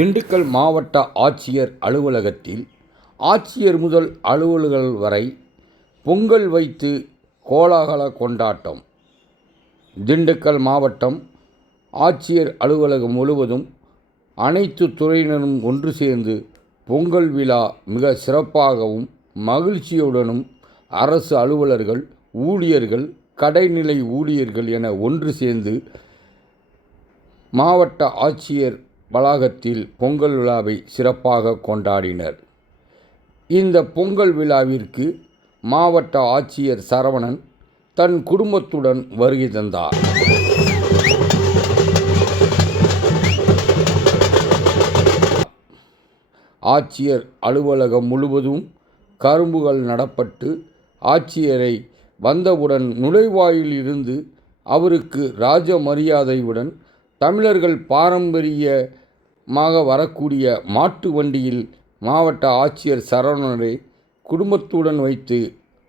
திண்டுக்கல் மாவட்ட ஆட்சியர் அலுவலகத்தில் ஆட்சியர் முதல் அலுவலர்கள் வரை பொங்கல் வைத்து கோலாகல கொண்டாட்டம். திண்டுக்கல் மாவட்டம் ஆட்சியர் அலுவலகம் முழுவதும் அனைத்து துறையினரும் ஒன்று சேர்ந்து பொங்கல் விழா மிக சிறப்பாகவும் மகிழ்ச்சியுடனும் அரசு அலுவலர்கள், ஊழியர்கள், கடைநிலை ஊழியர்கள் என ஒன்று சேர்ந்து மாவட்ட ஆட்சியர் வளாகத்தில் பொங்கல் விழாவை சிறப்பாக கொண்டாடினர். இந்த பொங்கல் விழாவிற்கு மாவட்ட ஆட்சியர் சரவணன் தன் குடும்பத்துடன் வருகை தந்தார். ஆட்சியர் அலுவலகம் முழுவதும் கரும்புகள் நடப்பட்டு ஆட்சியரை வந்தவுடன் நுழைவாயில் இருந்து அவருக்கு ராஜ மரியாதையுடன் தமிழர்கள் பாரம்பரியமாக வரக்கூடிய மாட்டு வண்டியில் மாவட்ட ஆட்சியர் சரவணனை குடும்பத்துடன் வைத்து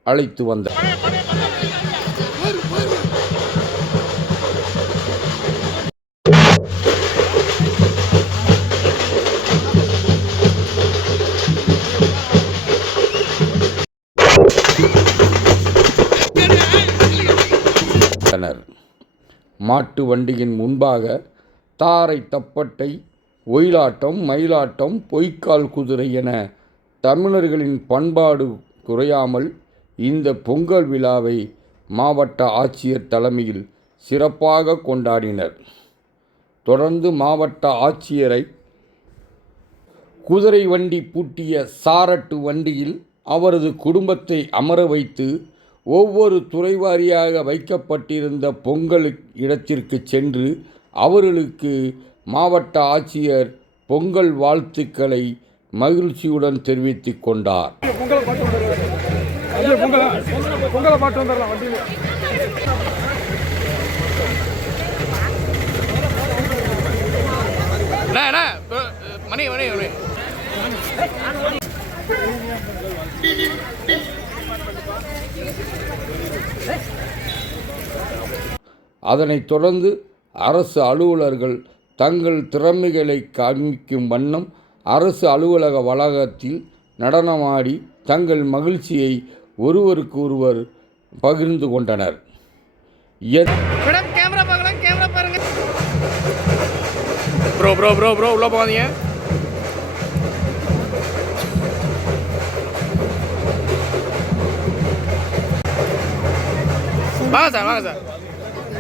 அழைத்து வந்தார். மாட்டு வண்டியின் முன்பாக தாரை தப்பட்டை, ஒயிலாட்டம், மயிலாட்டம், பொய்க்கால் குதிரை என தமிழர்களின் பண்பாடு குறையாமல் இந்த பொங்கல் விழாவை மாவட்ட ஆட்சியர் தலைமையில் சிறப்பாக கொண்டாடினர். தொடர்ந்து மாவட்ட ஆட்சியரை குதிரை வண்டி பூட்டிய சாரட்டு வண்டியில் அவரது குடும்பத்தை அமர வைத்து ஒவ்வொரு துறை வாரியாக வைக்கப்பட்டிருந்த பொங்கல் இடத்திற்கு சென்று அவர்களுக்கு மாவட்ட ஆட்சியர் பொங்கல் வாழ்த்துக்களை மகிழ்ச்சியுடன் தெரிவித்துக் கொண்டார். அதனைத் தொடர்ந்து அரசு அலுவலர்கள் தங்கள் திறமைகளை காண்பிக்கும் வண்ணம் அரசு அலுவலக வளாகத்தில் நடனமாடி தங்கள் மகிழ்ச்சியை ஒருவருக்கு ஒருவர் பகிர்ந்து கொண்டனர்.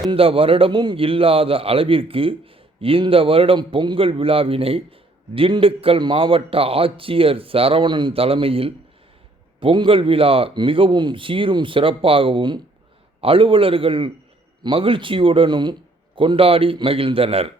இந்த வருடமும் இல்லாத அளவிற்கு இந்த வருடம் பொங்கல் விழாவினை திண்டுக்கல் மாவட்ட ஆட்சியர் சரவணன் தலைமையில் பொங்கல் விழா மிகவும் சீரும் சிறப்பாகவும் அலுவலர்கள் மகிழ்ச்சியுடனும் கொண்டாடி மகிழ்ந்தனர்.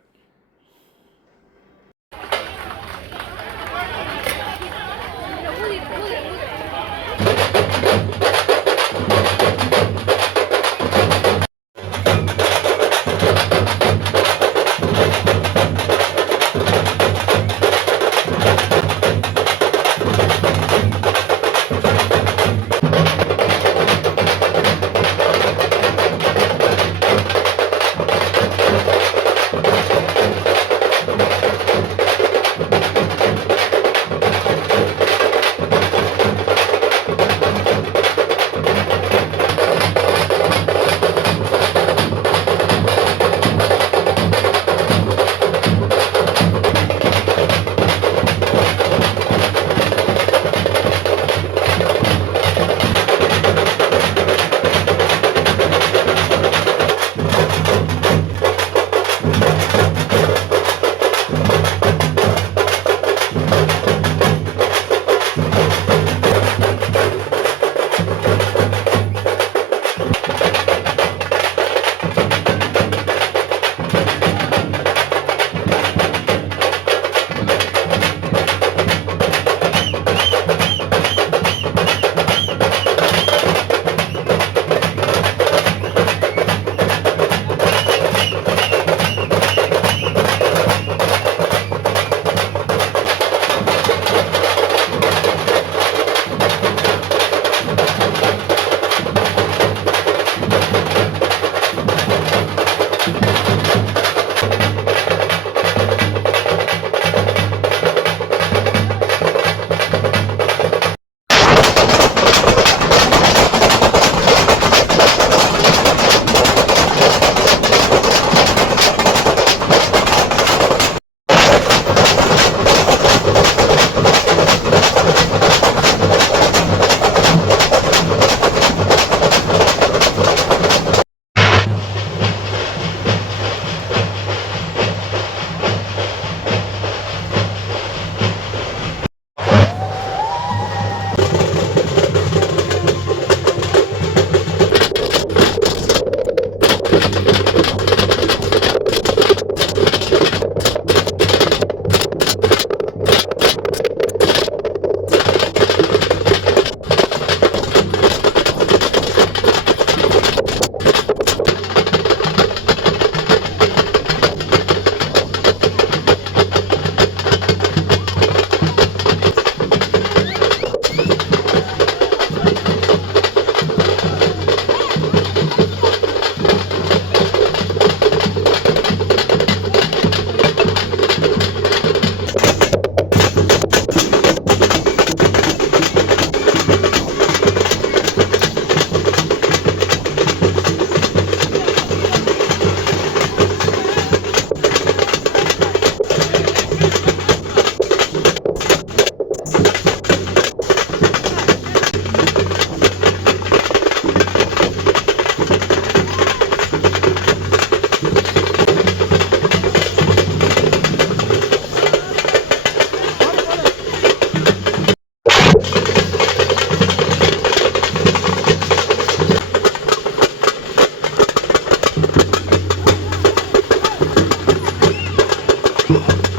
Okay.